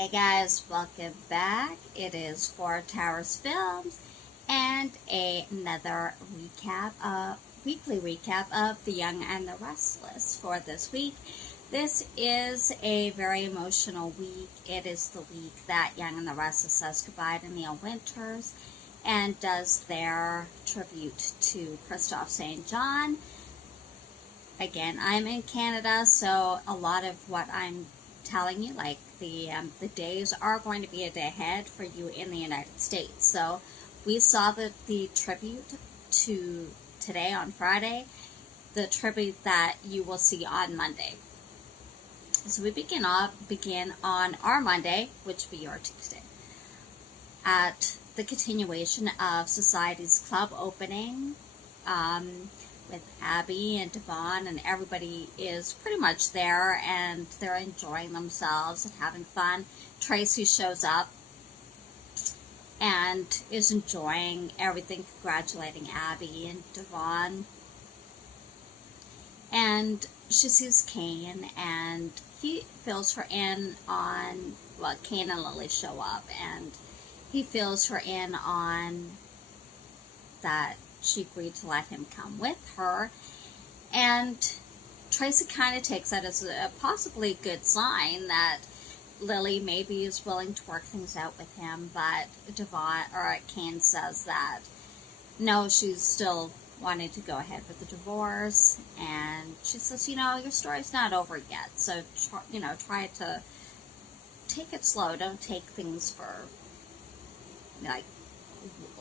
Hey guys, welcome back. It is Four Towers Films and another weekly recap of The Young and the Restless for this week. This is a very emotional week. It is the week that Young and the Restless says goodbye to Neil Winters and does their tribute to Christophe St. John. Again, I'm in Canada, so a lot of what I'm telling you, like the days are going to be a day ahead for you in the United States. So we saw the tribute to today on Friday, the tribute that you will see on Monday. So we begin on our Monday, which will be your Tuesday, at the continuation of Society's club opening. With Abby and Devon, and everybody is pretty much there and they're enjoying themselves and having fun. Tracy shows up and is enjoying everything, congratulating Abby and Devon. And she sees Kane and he fills her in on, well, Kane and Lily show up and he fills her in on that she agreed to let him come with her, and Tracy kind of takes that as a possibly good sign that Lily maybe is willing to work things out with him, but Kane says that no, she's still wanting to go ahead with the divorce, and she says, your story's not over yet, so try to take it slow, don't take things for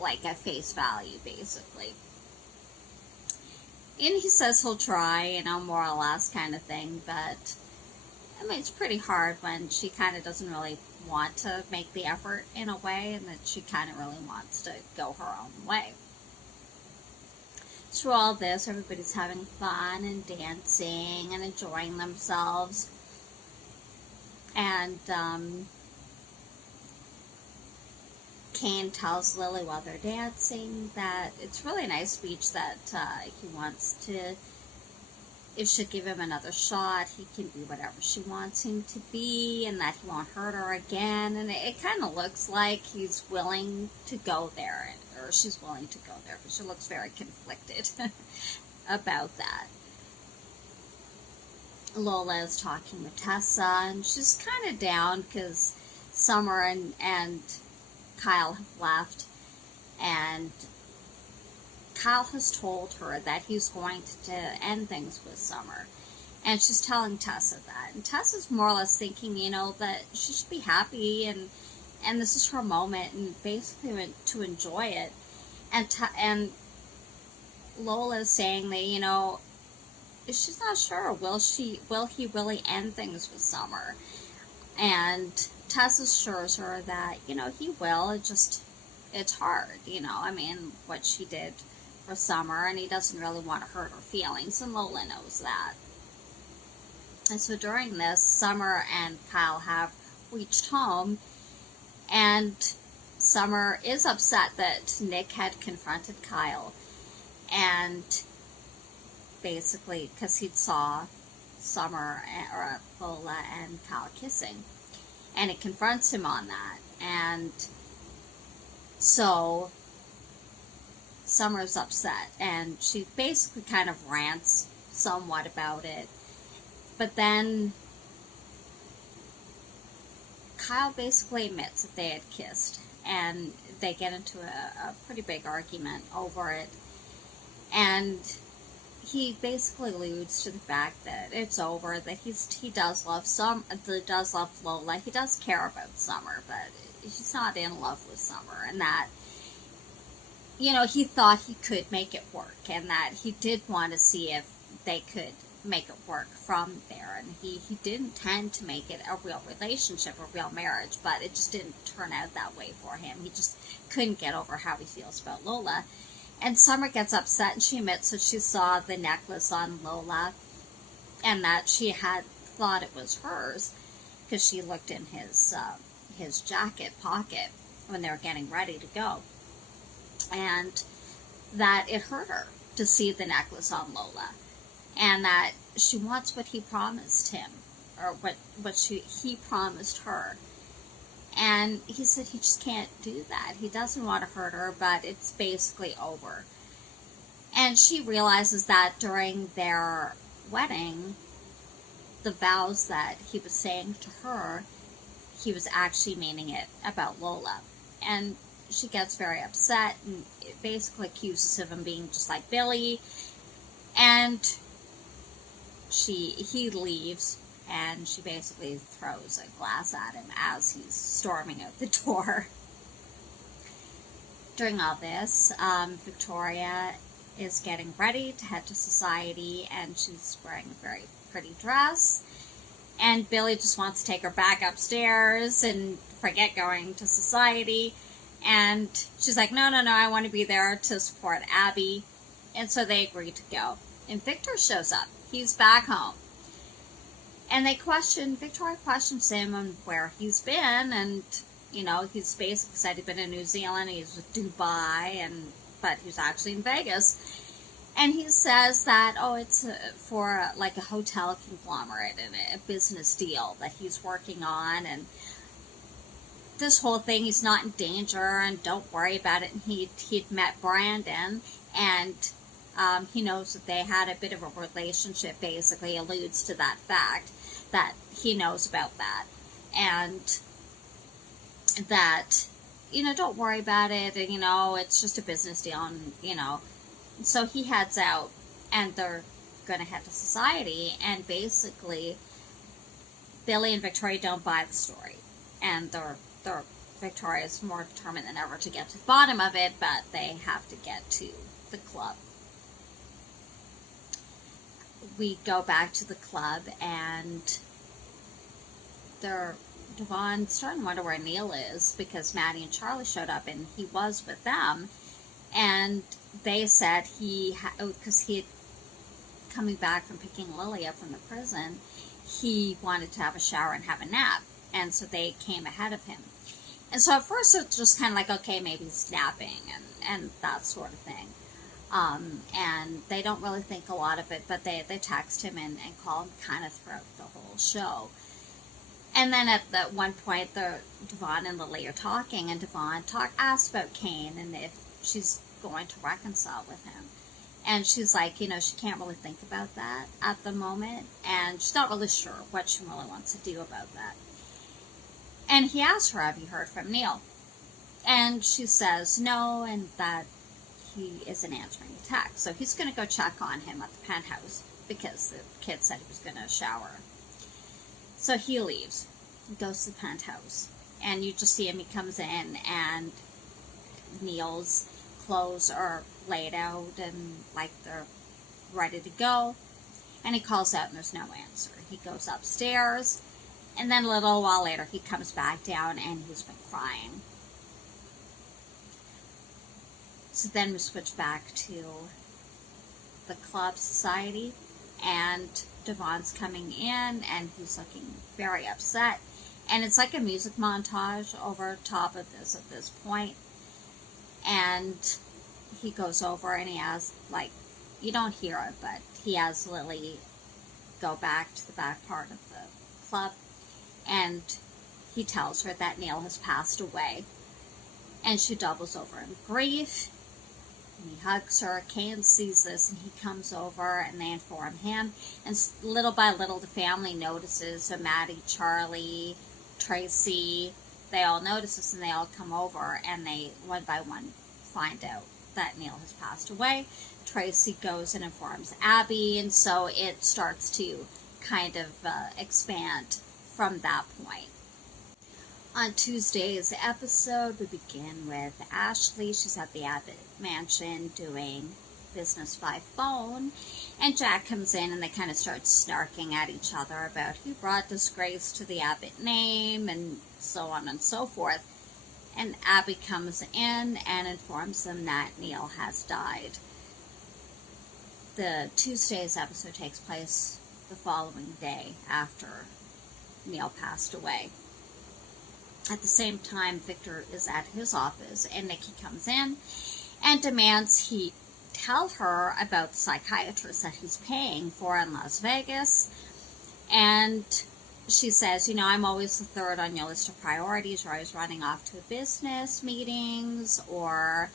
like at face value, basically. And he says he'll try, more or less kind of thing, but it's pretty hard when she kind of doesn't really want to make the effort in a way, and that she kind of really wants to go her own way. Through all this, everybody's having fun and dancing and enjoying themselves, and Kane tells Lily while they're dancing that it's really a nice speech that he wants to, if she'll give him another shot, he can be whatever she wants him to be, and that he won't hurt her again. And it kind of looks like he's willing to go there, or she's willing to go there, but she looks very conflicted about that. Lola is talking with Tessa, and she's kind of down because Summer and Kyle have left, and Kyle has told her that he's going to end things with Summer, and she's telling Tessa that, and Tessa's more or less thinking, that she should be happy, and this is her moment, and basically to enjoy it, and Lola's saying that, she's not sure, will he really end things with Summer, and Tess assures her that, he will, it's hard, what she did for Summer, and he doesn't really want to hurt her feelings, and Lola knows that. And so during this, Summer and Kyle have reached home, and Summer is upset that Nick had confronted Kyle, and basically, because he saw Summer or Lola and Kyle kissing. And it confronts him on that. And so Summer's upset. And she basically kind of rants somewhat about it. But then Kyle basically admits that they had kissed. And they get into a pretty big argument over it. And he basically alludes to the fact that it's over, that he does love Lola, he does care about Summer, but he's not in love with Summer, and that, he thought he could make it work, and that he did want to see if they could make it work from there, and he did intend to make it a real relationship, a real marriage, but it just didn't turn out that way for him. He just couldn't get over how he feels about Lola. And Summer gets upset, and she admits that she saw the necklace on Lola and that she had thought it was hers because she looked in his jacket pocket when they were getting ready to go. And that it hurt her to see the necklace on Lola, and that she wants what he promised him, or what he promised her. And he said he just can't do that. He doesn't want to hurt her, but it's basically over. And she realizes that during their wedding, the vows that he was saying to her, he was actually meaning it about Lola. And she gets very upset and basically accuses him of being just like Billy. And he leaves, and she basically throws a glass at him as he's storming out the door. During all this, Victoria is getting ready to head to society, and she's wearing a very pretty dress. And Billy just wants to take her back upstairs and forget going to society. And she's like, no, I want to be there to support Abby. And so they agree to go. And Victor shows up. He's back home. And Victoria questions him on where he's been. And, he's basically said he's been in New Zealand, he's with Dubai, but he's actually in Vegas. And he says that, it's for a hotel conglomerate and a business deal that he's working on. And this whole thing, he's not in danger and don't worry about it. And he'd met Brandon, and he knows that they had a bit of a relationship, basically alludes to that fact that he knows about that. And that, don't worry about it. And, it's just a business deal. And, so he heads out, and they're going to head to society. And basically, Billy and Victoria don't buy the story. And Victoria's more determined than ever to get to the bottom of it, but they have to get to the club. We go back to the club, and Devon's starting to wonder where Neil is, because Maddie and Charlie showed up, and he was with them. And they said because he had coming back from picking Lily up from the prison, he wanted to have a shower and have a nap. And so they came ahead of him. And so at first it's just kind of like, okay, maybe he's napping and that sort of thing. And they don't really think a lot of it, but they text him and call him kind of throughout the whole show. And then at the one point, Devon and Lily are talking, and Devon asks about Kane and if she's going to reconcile with him. And she's like, she can't really think about that at the moment, and she's not really sure what she really wants to do about that. And he asks her, have you heard from Neil? And she says no, and that he isn't answering the text. So he's going to go check on him at the penthouse, because the kid said he was going to shower. So he leaves, goes to the penthouse, and you just see him, he comes in, and Neil's clothes are laid out and they're ready to go, and he calls out and there's no answer. He goes upstairs, and then a little while later he comes back down and he's been crying. So then we switch back to the club society, and Devon's coming in and he's looking very upset, and it's like a music montage over top of this at this point. And he goes over and he has, you don't hear it, but he has Lily go back to the back part of the club, and he tells her that Neil has passed away. And she doubles over in grief, and he hugs her. Kane sees this, and he comes over, and they inform him. And little by little, the family notices. So Maddie, Charlie, Tracy, they all notice this, and they all come over, and they, one by one, find out that Neil has passed away. Tracy goes and informs Abby, and so it starts to kind of expand from that point. On Tuesday's episode, we begin with Ashley. She's at the Abbott mansion doing business by phone, and Jack comes in, and they kind of start snarking at each other about who brought disgrace to the Abbott name, and so on and so forth. And Abby comes in and informs them that Neil has died. The Tuesday's episode takes place the following day after Neil passed away. At the same time, Victor is at his office, and Nikki comes in and demands he tell her about the psychiatrist that he's paying for in Las Vegas. And she says, you know, I'm always the third on your list of priorities. You're always running off to business meetings or,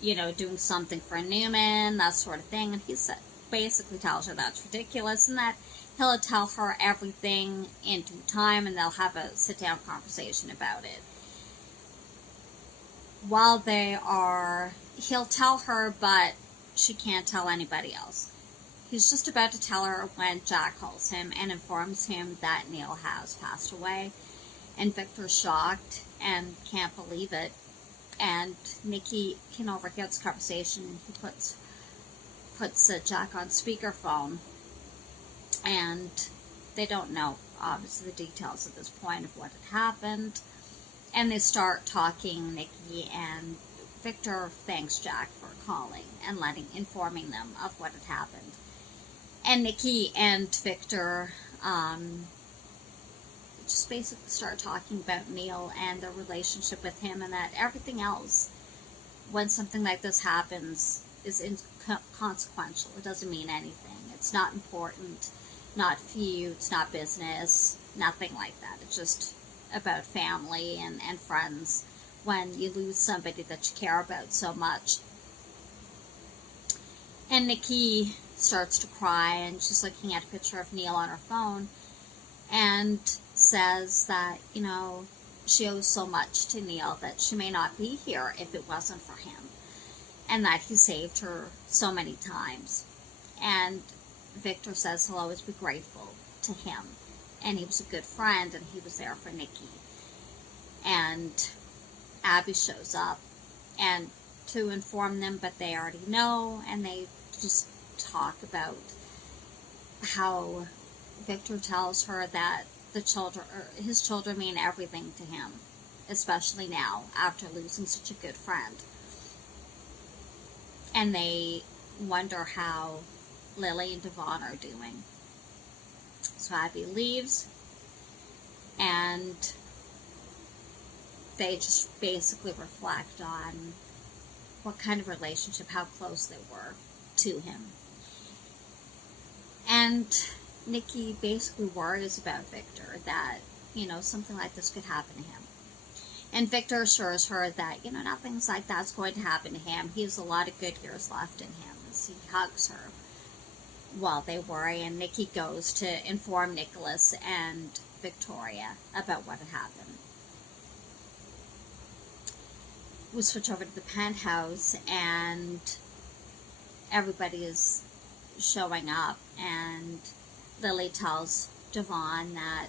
you know, doing something for Newman, that sort of thing. And he basically tells her that's ridiculous and that he'll tell her everything in due time and they'll have a sit-down conversation about it. While he'll tell her, but she can't tell anybody else. He's just about to tell her when Jack calls him and informs him that Neil has passed away. And Victor's shocked and can't believe it. And Nikki can overhear this conversation and he puts Jack on speakerphone. And they don't know, obviously, the details at this point of what had happened. And they start talking, Nikki, and Victor thanks Jack for calling and informing them of what had happened. And Nikki and Victor just basically start talking about Neil and their relationship with him, and that everything else, when something like this happens, is inconsequential. It doesn't mean anything. It's not important, not feuds, not business, nothing like that. It's just about family and friends when you lose somebody that you care about so much. And Nikki starts to cry, and she's looking at a picture of Neil on her phone and says that, you know, she owes so much to Neil that she may not be here if it wasn't for him, and that he saved her so many times. And Victor says he'll always be grateful to him, and he was a good friend, and he was there for Nikki. And Abby shows up and to inform them, but they already know, and they just talk about how Victor tells her that his children mean everything to him, especially now after losing such a good friend. And they wonder how Lily and Devon are doing. So Abby leaves, and they just basically reflect on what kind of relationship, how close they were to him. And Nikki basically worries about Victor, that, you know, something like this could happen to him. And Victor assures her that, you know, nothing like that's going to happen to him. He has a lot of good years left in him. As he hugs her while they worry, and Nikki goes to inform Nicholas and Victoria about what had happened. We switch over to the penthouse, and everybody is showing up, and Lily tells Devon that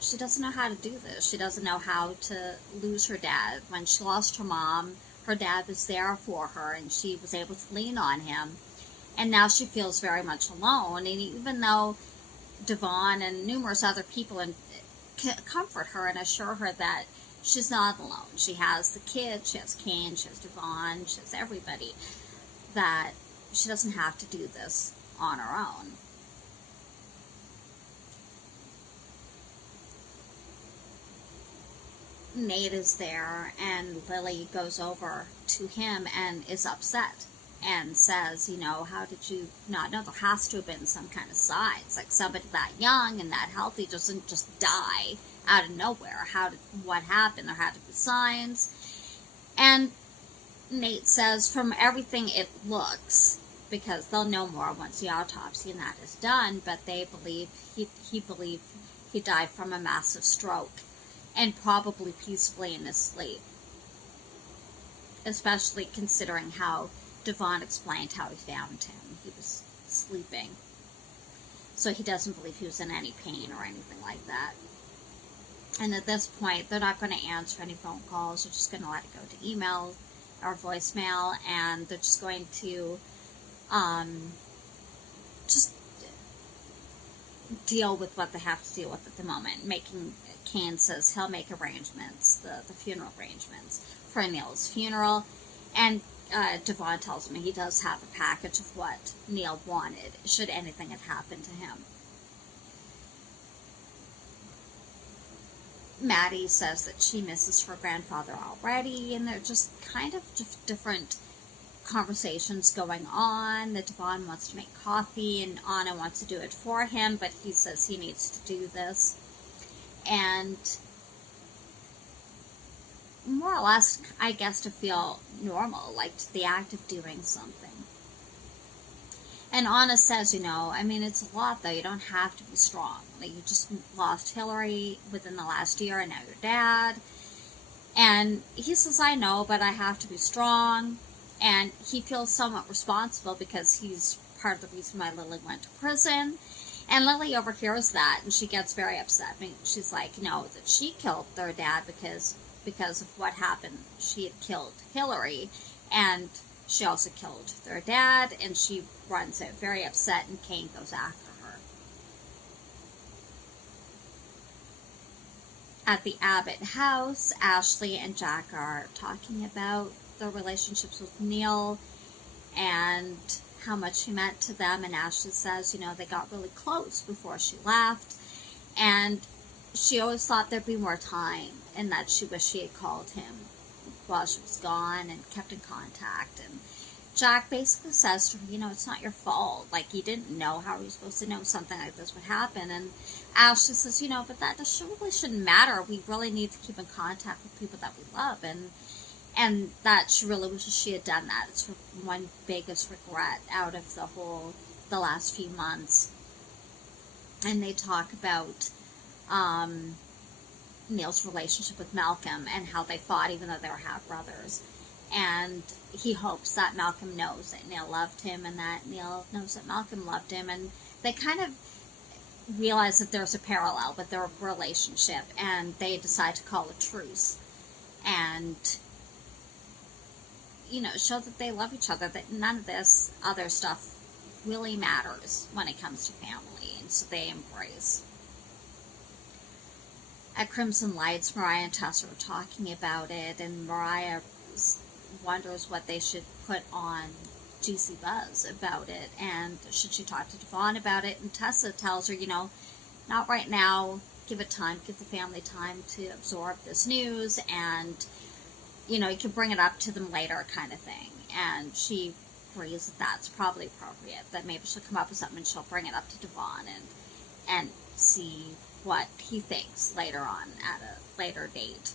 she doesn't know how to do this. She doesn't know how to lose her dad. When she lost her mom, her dad was there for her, and she was able to lean on him. And now she feels very much alone. And even though Devon and numerous other people comfort her and assure her that she's not alone. She has the kids, she has Kane, she has Devon, she has everybody. That she doesn't have to do this on her own. Nate is there, and Lily goes over to him and is upset and says, you know, how did you not know? There has to have been some kind of signs. Like, somebody that young and that healthy doesn't just die out of nowhere. What happened? There had to be signs. And Nate says, from everything it looks, because they'll know more once the autopsy and that is done, but they believe he died from a massive stroke, and probably peacefully in his sleep. Especially considering how Devon explained how he found him. He was sleeping. So he doesn't believe he was in any pain or anything like that. And at this point, they're not going to answer any phone calls. They're just going to let it go to email or voicemail, and they're just going to just deal with what they have to deal with at the moment. Kane says he'll make arrangements, the funeral arrangements for Neil's funeral, and Devon tells me he does have a package of what Neil wanted, should anything have happened to him. Maddie says that she misses her grandfather already, and they're just kind of different conversations going on that Devon wants to make coffee and Anna wants to do it for him, but he says he needs to do this. And more or less, I guess, to feel normal, like the act of doing something. And Anna says, I mean, it's a lot, though. You don't have to be strong. Like, you just lost Hillary within the last year, and now your dad. And he says, I know, but I have to be strong. And he feels somewhat responsible because he's part of the reason why Lily went to prison. And Lily overhears that, and she gets very upset. I mean, she's like, no, that she killed their dad because of what happened. She had killed Hillary, and she also killed their dad, and she runs out very upset, and Kane goes after her. At the Abbott house, Ashley and Jack are talking about their relationships with Neil and how much he meant to them, and Ashley says, they got really close before she left, and she always thought there'd be more time, and that she wished she had called him while she was gone and kept in contact. And Jack basically says to her, it's not your fault. Like, you didn't know. How were you supposed to know something like this would happen? And Ashley says, but that really shouldn't matter. We really need to keep in contact with people that we love. And that she really wishes she had done that. It's her one biggest regret out of the last few months. And they talk about Neil's relationship with Malcolm and how they fought even though they were half-brothers. And he hopes that Malcolm knows that Neil loved him and that Neil knows that Malcolm loved him. And they kind of realize that there's a parallel with their relationship, and they decide to call a truce and show that they love each other, that none of this other stuff really matters when it comes to family, and so they embrace. At Crimson Lights, Mariah and Tessa are talking about it, and Mariah wonders what they should put on GC Buzz about it, and should she talk to Devon about it, and Tessa tells her, not right now, give it time, give the family time to absorb this news, and, you can bring it up to them later kind of thing. And she agrees that that's probably appropriate, that maybe she'll come up with something and she'll bring it up to Devon and see what he thinks later on at a later date.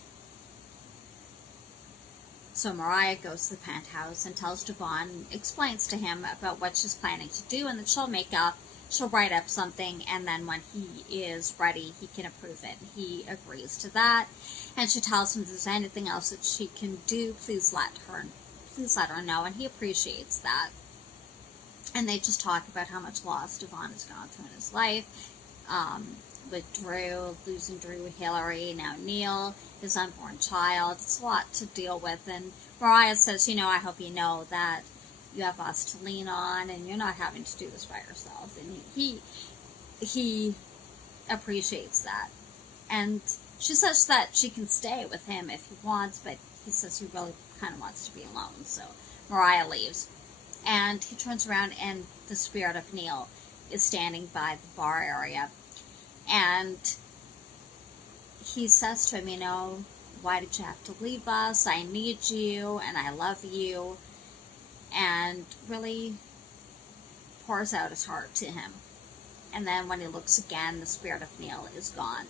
So Mariah goes to the penthouse and tells Devon, explains to him about what she's planning to do, and that she'll write up something, and then when he is ready, he can approve it. He agrees to that, and she tells him if there's anything else that she can do, please let her know, and he appreciates that. And they just talk about how much loss Devon has gone through in his life, with Drew, losing Drew, Hillary, now Neil, his unborn child. It's a lot to deal with, and Mariah says, I hope you know that you have us to lean on, and you're not having to do this by yourself. And he appreciates that. And she says that she can stay with him if he wants, but he says he really kind of wants to be alone. So Mariah leaves, and he turns around, and the spirit of Neil is standing by the bar area, and he says to him, why did you have to leave us? I need you, and I love you. And really pours out his heart to him. And then when he looks again, the spirit of Neil is gone.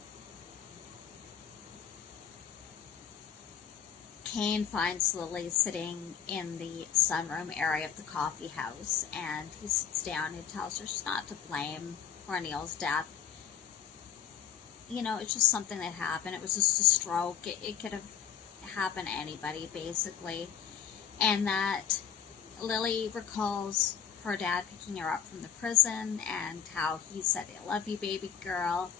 Kane finds Lily sitting in the sunroom area of the coffee house, and he sits down and tells her she's not to blame for Neil's death. It's just something that happened. It was just a stroke. It could have happened to anybody, basically. And that Lily recalls her dad picking her up from the prison, and how he said, I love you, baby girl,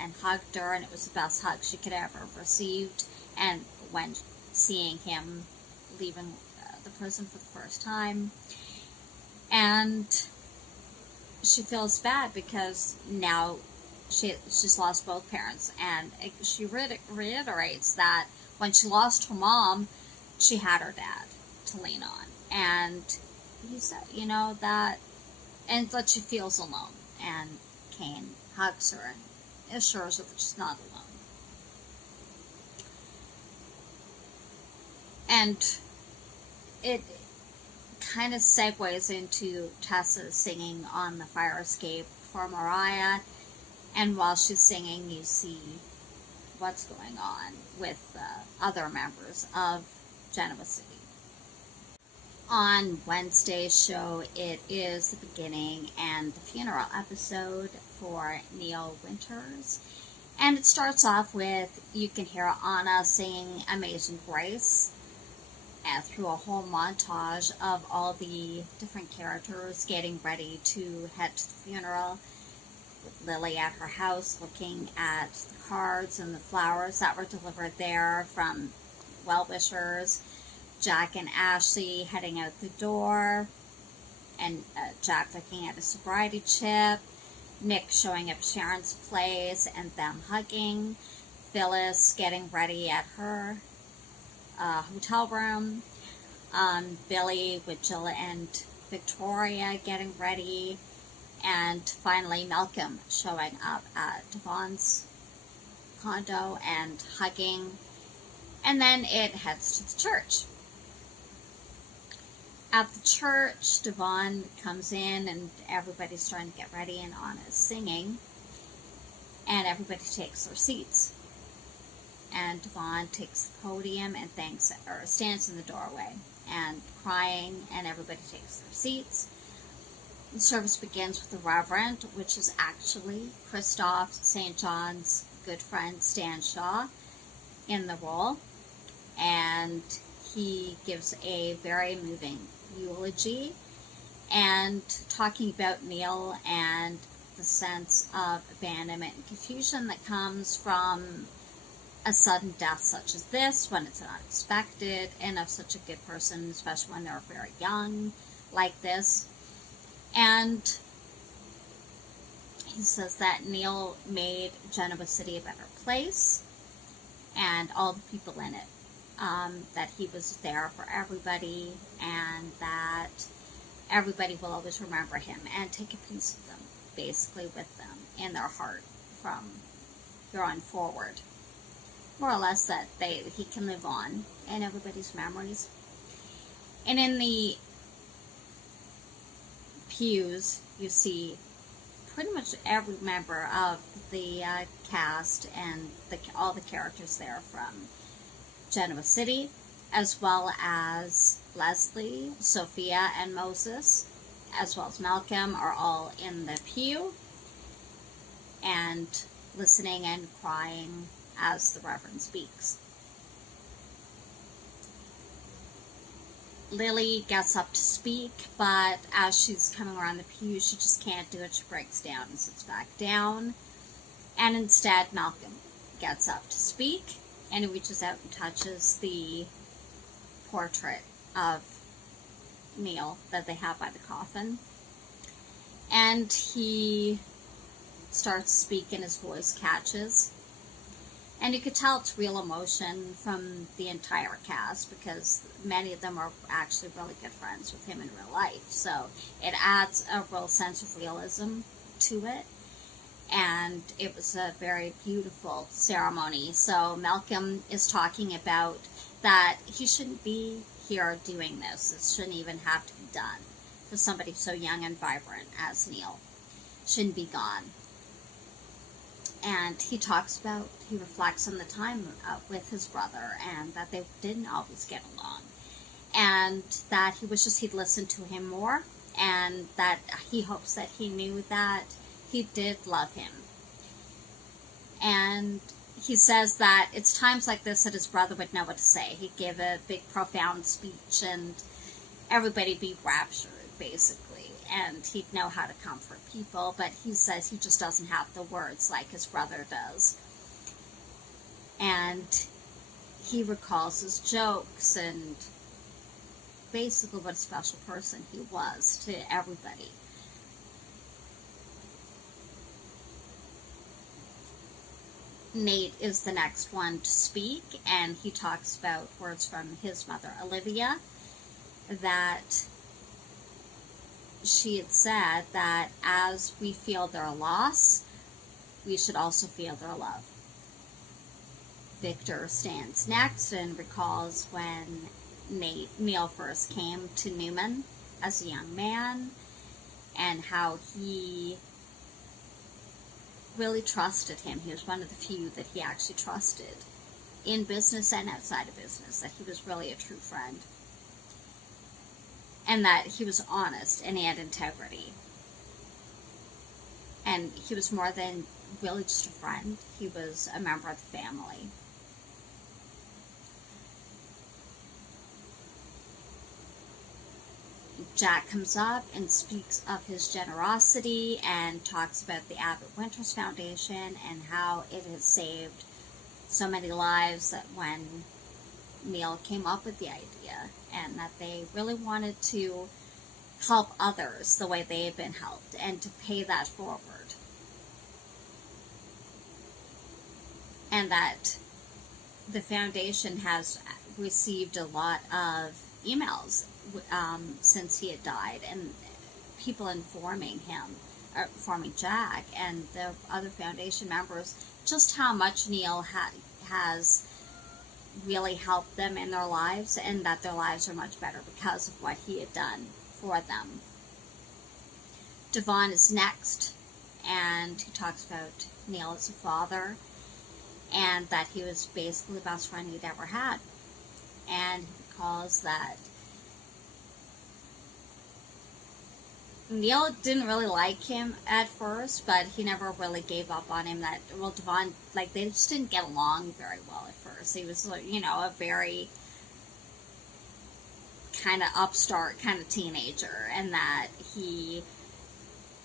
and hugged her, and it was the best hug she could ever have received. And when seeing him leaving the prison for the first time, and she feels bad because now she's lost both parents, and she reiterates that when she lost her mom, she had her dad to lean on. And he said, that, and that she feels alone. And Kane hugs her and assures her that she's not alone. And it kind of segues into Tessa singing on the fire escape for Mariah. And while she's singing, you see what's going on with other members of Genoa City. On Wednesday's show, it is the beginning and the funeral episode for Neil Winters. And it starts off with, you can hear Anna singing Amazing Grace through a whole montage of all the different characters getting ready to head to the funeral. With Lily at her house looking at the cards and the flowers that were delivered there from well-wishers. Jack and Ashley heading out the door, and Jack looking at a sobriety chip, Nick showing up at Sharon's place and them hugging, Phyllis getting ready at her hotel room, Billy with Jill and Victoria getting ready, and finally Malcolm showing up at Devon's condo and hugging, and then it heads to the church. At the church, Devon comes in and everybody's trying to get ready, and Anna's singing, and everybody takes their seats. And Devon takes the podium and stands in the doorway and crying, and everybody takes their seats. The service begins with the Reverend, which is actually Christoph St. John's good friend Stan Shaw in the role, and he gives a very moving eulogy and talking about Neil and the sense of abandonment and confusion that comes from a sudden death such as this, when it's not expected, and of such a good person, especially when they're very young like this. And he says that Neil made Genoa City a better place, and all the people in it. That he was there for everybody, and that everybody will always remember him and take a piece of them, basically, with them in their heart from here on forward. More or less that he can live on in everybody's memories. And in the pews, you see pretty much every member of the cast and all the characters there from Genoa City, as well as Leslie, Sophia, and Moses, as well as Malcolm, are all in the pew and listening and crying as the Reverend speaks. Lily gets up to speak, but as she's coming around the pew, she just can't do it. She breaks down and sits back down. And instead, Malcolm gets up to speak, and he reaches out and touches the portrait of Neil that they have by the coffin. And he starts to speak, and his voice catches. And you could tell it's real emotion from the entire cast, because many of them are actually really good friends with him in real life. So it adds a real sense of realism to it. And it was a very beautiful ceremony. So Malcolm is talking about that he shouldn't be here doing this. This shouldn't even have to be done for somebody so young and vibrant as Neil. Shouldn't be gone. And he reflects on the time with his brother, and that they didn't always get along. And that he wishes he'd listened to him more, and that he hopes that he knew that he did love him. And he says that it's times like this that his brother would know what to say. He'd give a big, profound speech, and everybody be raptured, basically. And he'd know how to comfort people, but he says he just doesn't have the words like his brother does. And he recalls his jokes and basically what a special person he was to everybody. Nate is the next one to speak, and he talks about words from his mother, Olivia, that she had said that as we feel their loss, we should also feel their love. Victor stands next and recalls when Neil first came to Newman as a young man, and how he really trusted him. He was one of the few that he actually trusted in business and outside of business, that he was really a true friend, and that he was honest and he had integrity. And he was more than really just a friend. He was a member of the family. Jack comes up and speaks of his generosity and talks about the Abbott Winters Foundation and how it has saved so many lives, that when Neil came up with the idea, and that they really wanted to help others the way they had been helped and to pay that forward. And that the foundation has received a lot of emails since he had died, and people informing Jack and the other foundation members just how much Neil has really helped them in their lives, and that their lives are much better because of what he had done for them. Devon is next, and he talks about Neil as a father, and that he was basically the best friend he'd ever had. And he recalls that Neil didn't really like him at first, but he never really gave up on him. That, well, Devon, like, they just didn't get along very well at first. He was, a very kind of upstart kind of teenager, and that he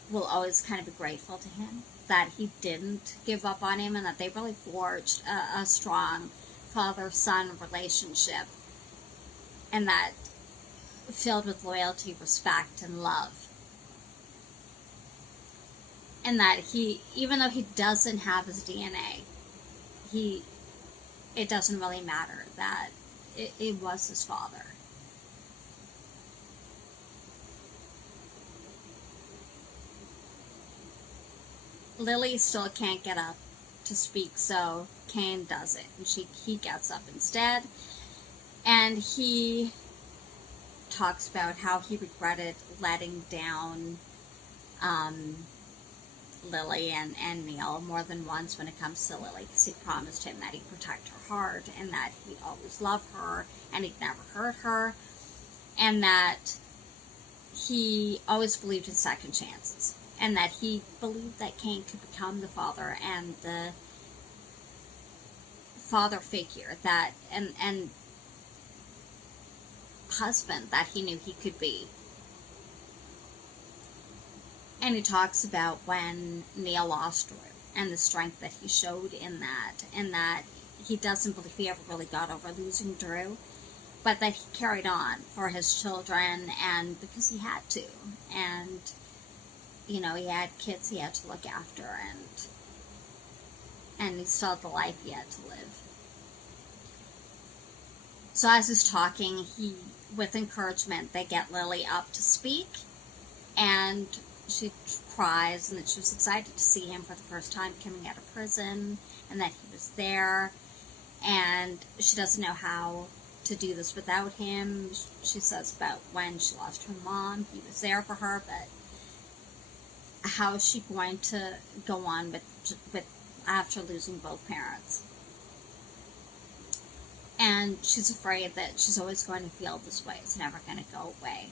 will always kind of be grateful to him that he didn't give up on him, and that they really forged a strong father-son relationship, and that filled with loyalty, respect, and love. And that he, even though he doesn't have his DNA, it doesn't really matter, that it was his father. Lily still can't get up to speak, so Cain does it, and he gets up instead, and he talks about how he regretted letting down Lily and Neil more than once when it comes to Lily, because he promised him that he'd protect her heart, and that he'd always love her, and he'd never hurt her, and that he always believed in second chances, and that he believed that Cain could become the father and the father figure that and husband that he knew he could be. And he talks about when Neil lost Drew and the strength that he showed in that, and that he doesn't believe he ever really got over losing Drew, but that he carried on for his children, and because he had to, and he had kids he had to look after, and he still had the life he had to live. So as he's talking, with encouragement, they get Lily up to speak, and she cries, and that she was excited to see him for the first time coming out of prison, and that he was there, and she doesn't know how to do this without him. She says about when she lost her mom, he was there for her, but how is she going to go on with after losing both parents? And she's afraid that she's always going to feel this way. It's never going to go away.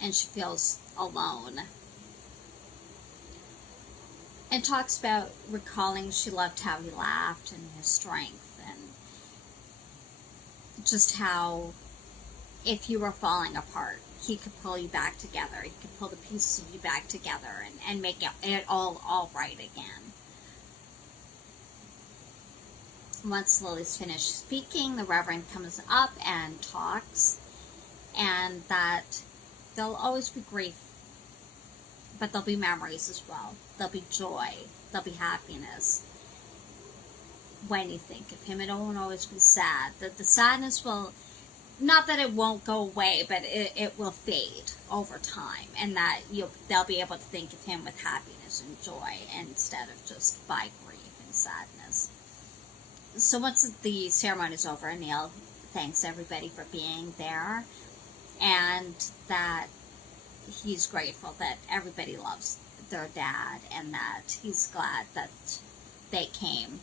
And she feels alone. And talks about recalling she loved how he laughed and his strength, and just how if you were falling apart, he could pull you back together. He could pull the pieces of you back together and make it all right again. Once Lily's finished speaking, the Reverend comes up and talks, and that there'll always be grief, but there'll be memories as well. There'll be joy. There'll be happiness when you think of him. It won't always be sad. That the sadness will, not that it won't go away, but it will fade over time, and that they'll be able to think of him with happiness and joy instead of just by grief and sadness. So once the ceremony is over, Neil thanks everybody for being there, and that he's grateful that everybody loves their dad and that he's glad that they came.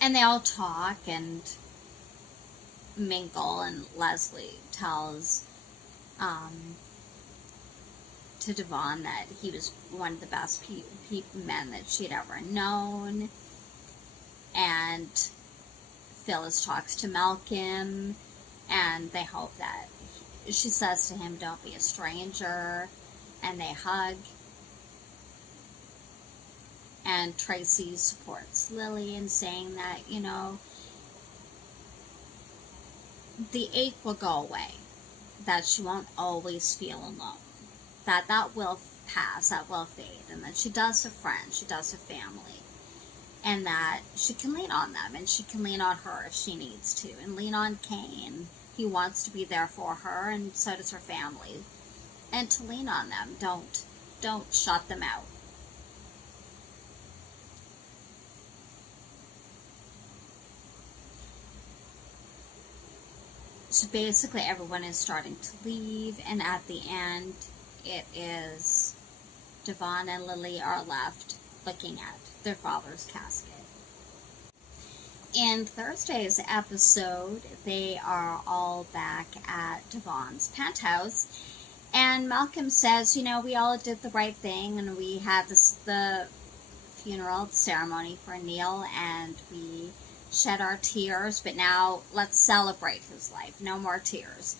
And they all talk and mingle, and Leslie tells to Devon that he was one of the best men that she'd ever known. And Phyllis talks to Malcolm, and they hope that she says to him, don't be a stranger, and they hug. And Tracy supports Lily in saying that, the ache will go away, that she won't always feel alone, that will pass, that will fade, and that she does have friends, she does have family, and that she can lean on them, and she can lean on her if she needs to, and lean on Kane. He wants to be there for her, and so does her family, and to lean on them. Don't shut them out. So basically everyone is starting to leave, and at the end it is Devon and Lily are left looking at their father's casket. In Thursday's episode, they are all back at Devon's penthouse, and Malcolm says, we all did the right thing, and we had the funeral, the ceremony for Neil, and we shed our tears, but now let's celebrate his life. No more tears.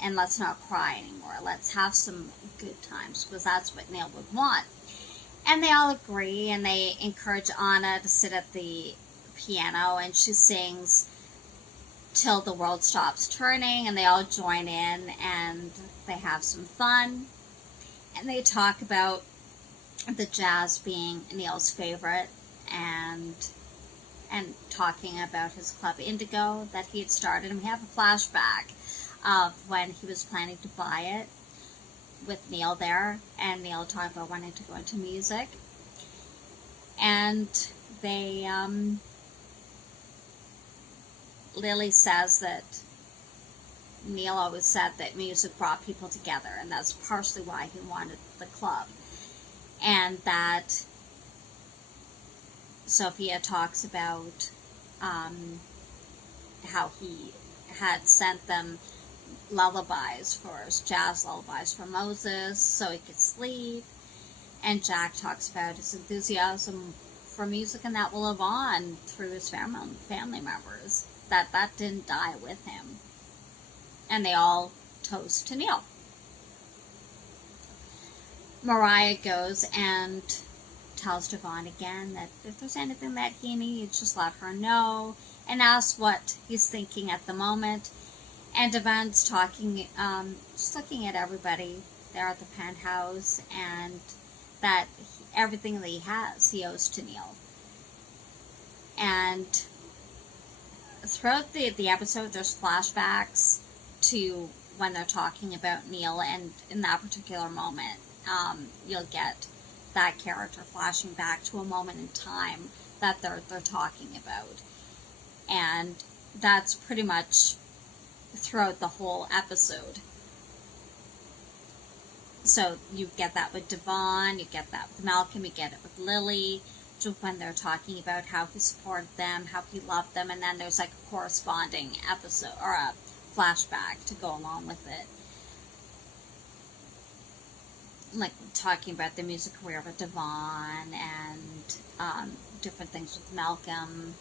And let's not cry anymore. Let's have some good times, because that's what Neil would want. And they all agree, and they encourage Anna to sit at the piano, and she sings Till the World Stops Turning, and they all join in, and they have some fun. And they talk about the jazz being Neil's favorite, and talking about his Club Indigo that he had started. And we have a flashback of when he was planning to buy it with Neil there, and Neil talking about wanting to go into music. And they, Lily says that Neil always said that music brought people together, and that's partially why he wanted the club. And that Sophia talks about how he had sent them jazz lullabies for Moses so he could sleep. And Jack talks about his enthusiasm for music, and that will live on through his family members, that didn't die with him. And they all toast to Neil. Mariah goes and tells Devon again that if there's anything that he needs, just let her know, and asks what he's thinking at the moment. And Devon's talking, just looking at everybody there at the penthouse, and that everything that he has, he owes to Neil. And throughout the episode, there's flashbacks to when they're talking about Neil, and in that particular moment, you'll get that character flashing back to a moment in time that they're talking about. And that's pretty much throughout the whole episode. So you get that with Devon, you get that with Malcolm, you get it with Lily, just when they're talking about how he supported them, how he loved them, and then there's like a corresponding episode, or a flashback to go along with it. Like talking about the music career with Devon, and different things with Malcolm,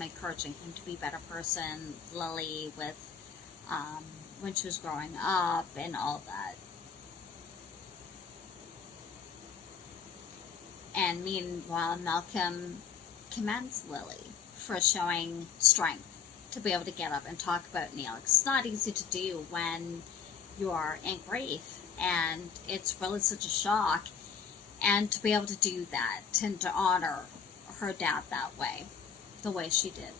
encouraging him to be a better person, Lily with when she was growing up, and all that. And meanwhile, Malcolm commends Lily for showing strength to be able to get up and talk about Neil. It's not easy to do when you're in grief, and it's really such a shock. And to be able to do that, and to honor her dad that way, the way she did.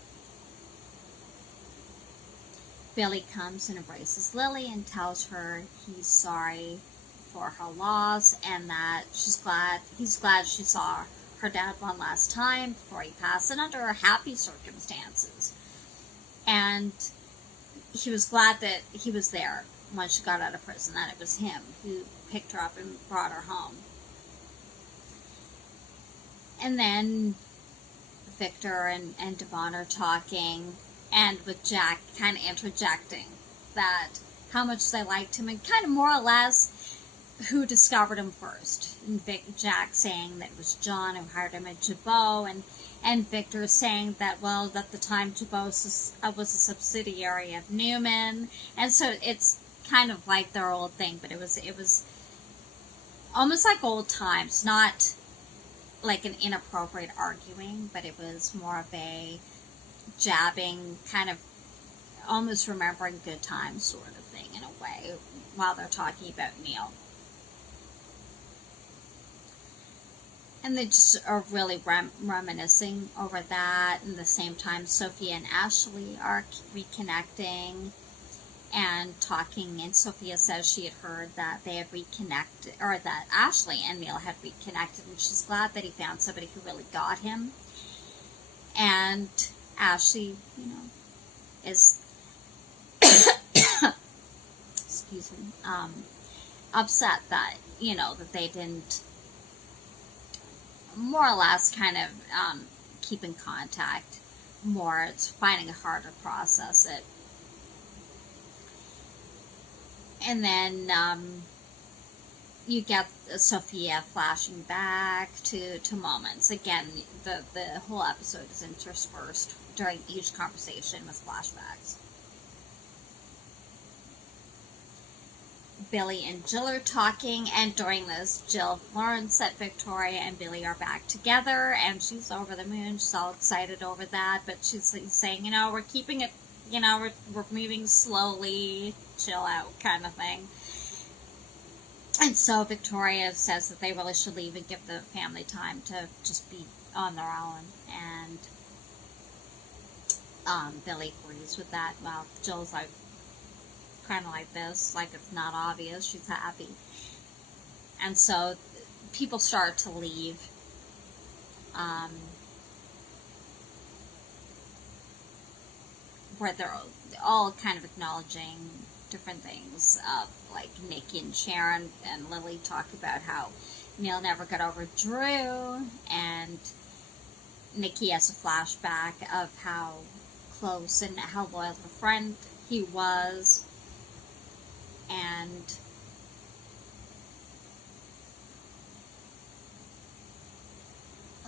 Billy comes and embraces Lily and tells her he's sorry for her loss, and that he's glad she saw her dad one last time before he passed, and under happy circumstances. And he was glad that he was there when she got out of prison, that it was him who picked her up and brought her home. And then Victor and Devon are talking, and with Jack kind of interjecting that how much they liked him, and kind of more or less who discovered him first. And Jack saying that it was John who hired him at Jabot, and Victor saying that, well, at the time Jabot was a subsidiary of Newman, and so it's kind of like their old thing, but it was almost like old times, not like an inappropriate arguing, but it was more of a jabbing, kind of almost remembering good times sort of thing in a way, while they're talking about Neil. And they just are really reminiscing over that. And at the same time, Sophia and Ashley are reconnecting and talking, and Sophia says she had heard that they had reconnected, or that Ashley and Neil had reconnected, and she's glad that he found somebody who really got him. And Ashley, is excuse me, upset that, that they didn't more or less kind of keep in contact more. It's finding it hard to process it. And then you get Sophia flashing back to moments. Again, the whole episode is interspersed during each conversation with flashbacks. Billy and Jill are talking, and during this, Jill learns that Victoria and Billy are back together, and she's over the moon. She's all excited over that, but she's saying, we're keeping it, we're moving slowly, chill out kind of thing. And so Victoria says that they really should leave and give the family time to just be on their own, and Billy agrees with that. Well, Jill's like, kind of like this, like it's not obvious, she's happy. And so people start to leave. Where they're all kind of acknowledging different things, of like Nikki and Sharon and Lily talk about how Neil never got over Drew, and Nikki has a flashback of how close and how loyal of a friend he was. And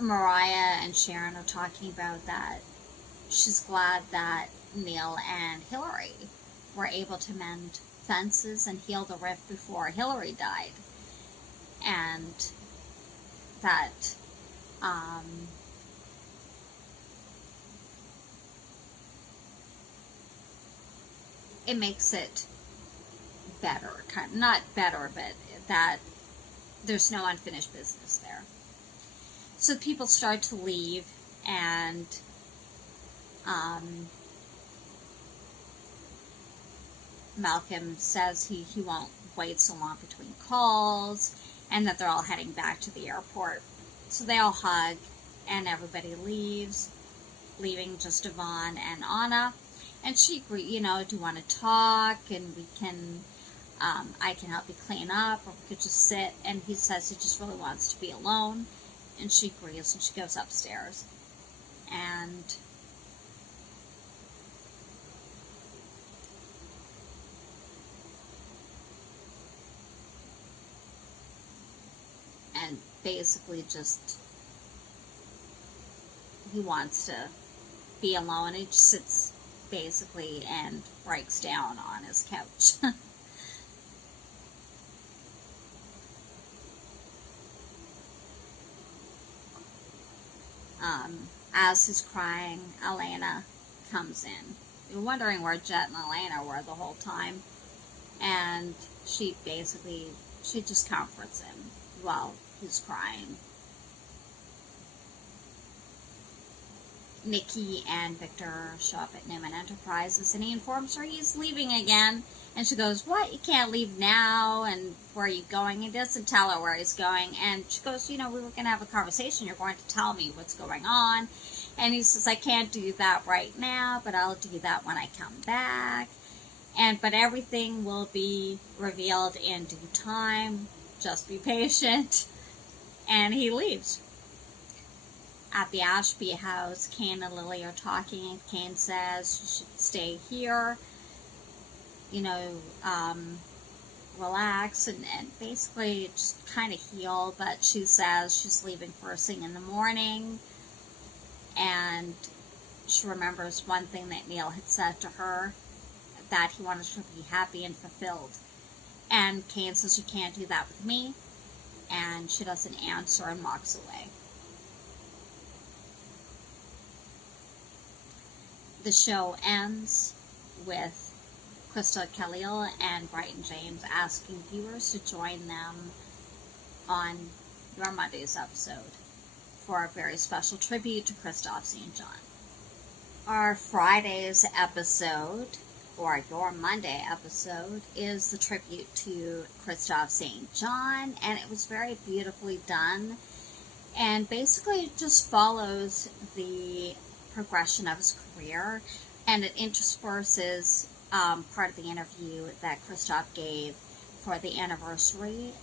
Mariah and Sharon are talking about that she's glad that Neil and Hillary were able to mend fences and heal the rift before Hillary died. And that it makes it better, not better, but that there's no unfinished business there. So people start to leave, and Malcolm says he won't wait so long between calls, and that they're all heading back to the airport. So they all hug, and everybody leaves, leaving just Yvonne and Anna. And she agreed, do you want to talk, and we can, I can help you clean up, or we could just sit. And he says he just really wants to be alone. And she agrees, and she goes upstairs. And basically just, he wants to be alone. He just sits basically and breaks down on his couch. As he's crying, Elena comes in. You're wondering where Jet and Elena were the whole time. And she just comforts him while he's crying. Nikki and Victor show up at Newman Enterprises, and he informs her he's leaving again. And she goes, "What? You can't leave now? And where are you going?" He doesn't tell her where he's going. And she goes, "We were going to have a conversation. You're going to tell me what's going on." And he says, "I can't do that right now, but I'll do that when I come back." But everything will be revealed in due time. Just be patient. And he leaves. At the Ashby house, Kane and Lily are talking. Kane says you should stay here, relax and basically just kind of heal. But she says she's leaving first thing in the morning. And she remembers one thing that Neil had said to her, that he wanted her to be happy and fulfilled. And Kane says, you can't do that with me. And she doesn't answer and walks away. The show ends with Krista Khalil and Brighton James asking viewers to join them on your Monday's episode for a very special tribute to Christoph St. John. Our Friday's episode, or your Monday episode, is the tribute to Christoph St. John, and it was very beautifully done, and basically it just follows the progression of his career, and it intersperses part of the interview that Christoph gave for the anniversary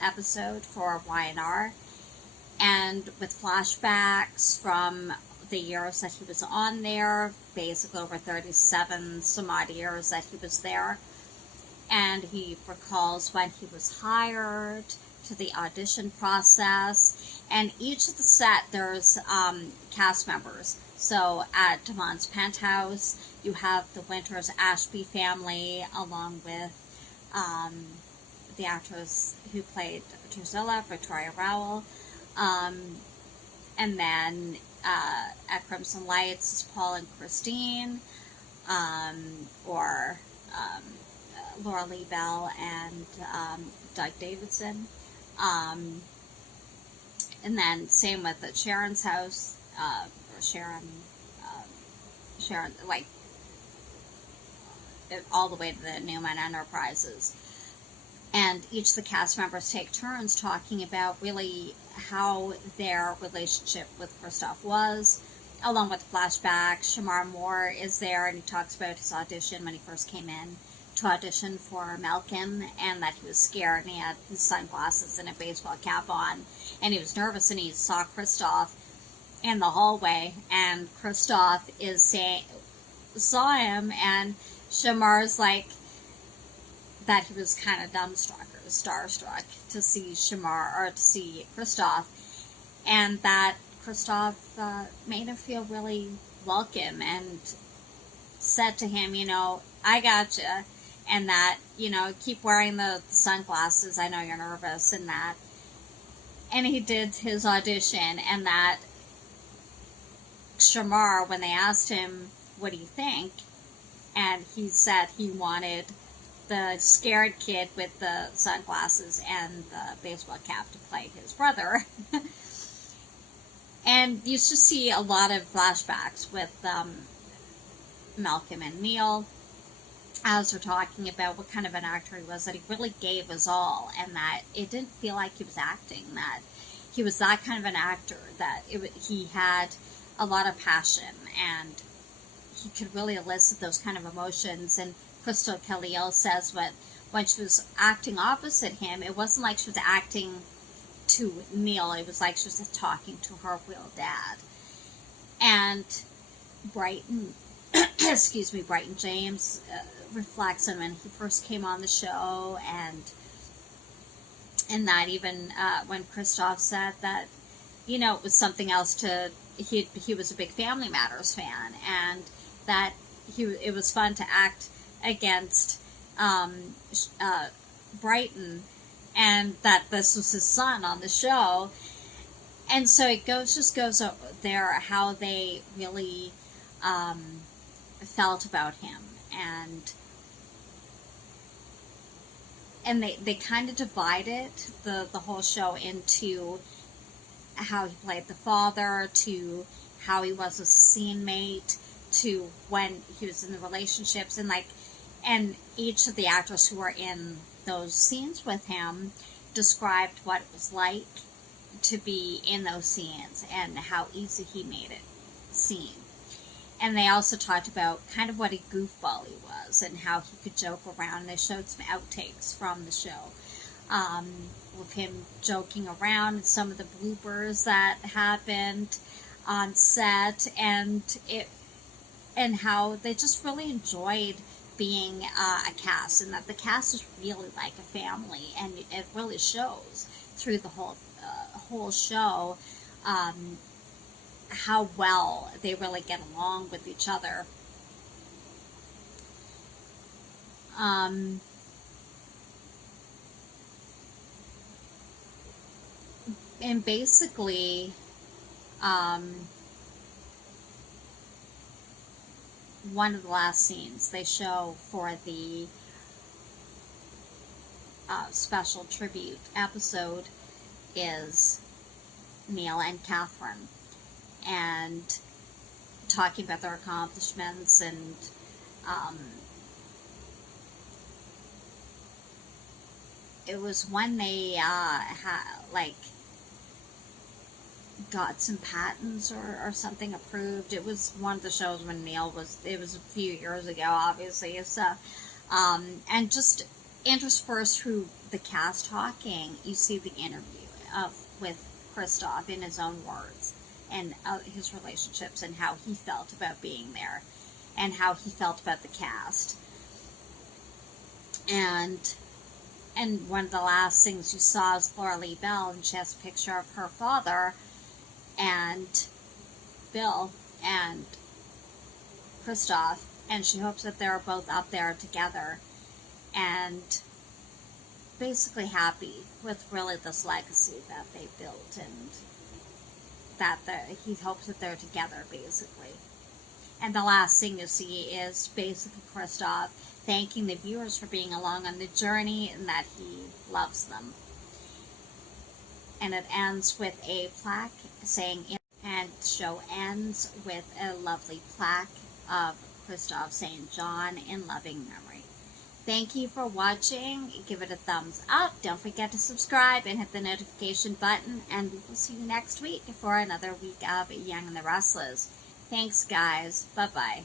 episode for YNR, and with flashbacks from the years that he was on there, basically over 37 some odd years that he was there. And he recalls when he was hired, to the audition process, and each of the set there's cast members. So at Devon's penthouse, you have the Winters Ashby family, along with the actress who played Drusilla, Victoria Rowell, and then at Crimson Lights is Paul and Christine, or Laura Lee Bell and Doug Davidson. And then same with at Sharon's house, or Sharon, like all the way to the Newman Enterprises. And each of the cast members take turns talking about really how their relationship with Christoph was, along with flashbacks. Shamar Moore is there, and he talks about his audition when he first came in to audition for Malcolm, and that he was scared, and he had his sunglasses and a baseball cap on, and he was nervous, and he saw Christoph in the hallway, and Christoph saw him, and Shamar's like, that he was kind of dumbstruck or starstruck to see Shamar, or to see Christoph, and that Christoph made him feel really welcome and said to him, I gotcha, and that, keep wearing the sunglasses, I know you're nervous, and that. And he did his audition, and that Shamar, when they asked him, what do you think? And he said he wanted the scared kid with the sunglasses and the baseball cap to play his brother. And you used to see a lot of flashbacks with Malcolm and Neil, as they're talking about what kind of an actor he was, that he really gave his all, and that it didn't feel like he was acting, that he was that kind of an actor, that he had a lot of passion, and he could really elicit those kind of emotions. And Crystal Khalil says when she was acting opposite him, it wasn't like she was acting to Neil, it was like she was talking to her real dad. And Brighton, Brighton James reflects on when he first came on the show, and that even when Christoph said that, it was something else to, he was a big Family Matters fan, and that it was fun to act against Brighton, and that this was his son on the show. And so it goes there how they really felt about him, and they kind of divided the whole show into how he played the father, to how he was a scene mate, to when he was in the relationships, and each of the actors who were in those scenes with him described what it was like to be in those scenes and how easy he made it seem. And they also talked about kind of what a goofball he was and how he could joke around. They showed some outtakes from the show, with him joking around and some of the bloopers that happened on set, and how they just really enjoyed being a cast, and that the cast is really like a family, and it really shows through the whole show. How well they really get along with each other. And basically, one of the last scenes they show for the special tribute episode is Neil and Catherine, and talking about their accomplishments, and it was when they got some patents or something approved. It was one of the shows when Neil it was a few years ago, obviously. So, and just interspersed through the cast talking, you see the interview with Christoph in his own words, and his relationships, and how he felt about being there, and how he felt about the cast. And one of the last things you saw is Laura Lee Bell, and she has a picture of her father and Bill and Christoph, and she hopes that they're both up there together, and basically happy with really this legacy that they built, and that he hopes that they're together, basically. And the last thing you see is basically Christoph thanking the viewers for being along on the journey, and that he loves them. And it ends with a plaque saying, and the show ends with a lovely plaque of Christoph saying, "John, in loving memory." Thank you for watching. Give it a thumbs up. Don't forget to subscribe and hit the notification button. And we will see you next week for another week of Young and the Restless. Thanks, guys. Bye-bye.